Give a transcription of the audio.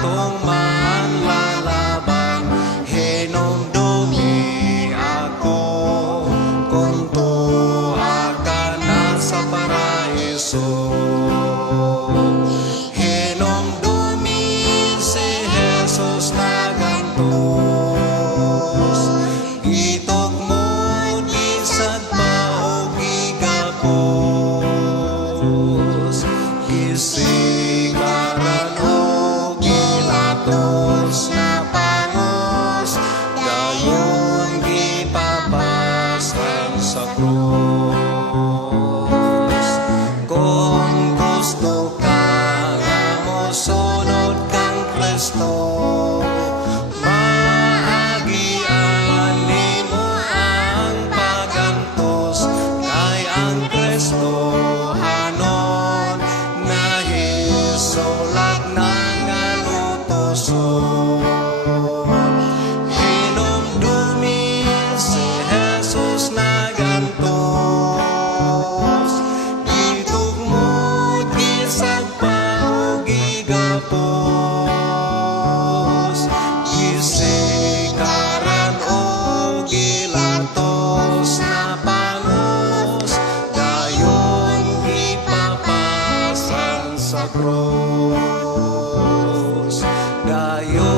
atong manlalaban. Hinumdumi ako kung tuwa ka na sa paraiso. Hinumdumi si Jesus nagantos, gitugmod bisag paog gigapos, gisikaran o gilatos na pangos, dayon gipapasan sa krus. Kung gusto ka nga mosunod kang Kristo, maagian nimo ang pagantos, kay ang Kristo hanon nahisulat ng alutoson. Hinumdumi si Jesus nagantos, gitugmod gisag paog gigapos, gisikaran o gilatos na pangos, dayon gipapasan sa krus. Dayon